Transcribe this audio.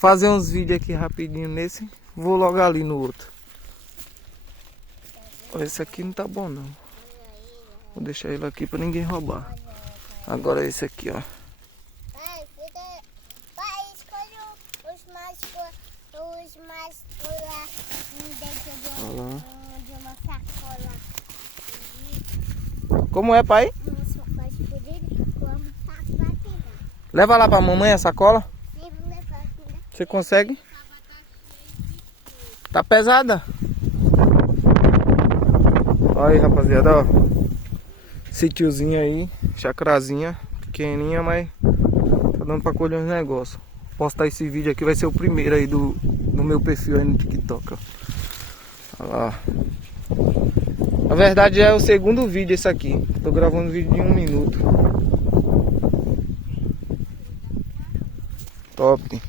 fazer uns vídeos aqui rapidinho nesse. Vou logo ali no outro. Ó, esse aqui não tá bom não. Vou deixar ele aqui pra ninguém roubar. Agora esse aqui, ó. Pai, escolha os mais Olha lá. de uma sacola. Como é, pai? Leva lá pra mamãe a sacola. Você consegue? Tá pesada. Olha aí, rapaziada, ó. Sítiozinho aí, chacrazinha, pequenininha, mas tá dando pra colher uns negócios. Postar esse vídeo aqui, vai ser o primeiro aí do meu perfil aí no TikTok, ó. Olha lá. Na verdade é o segundo vídeo esse aqui. Tô gravando vídeo de 1 minuto. Top.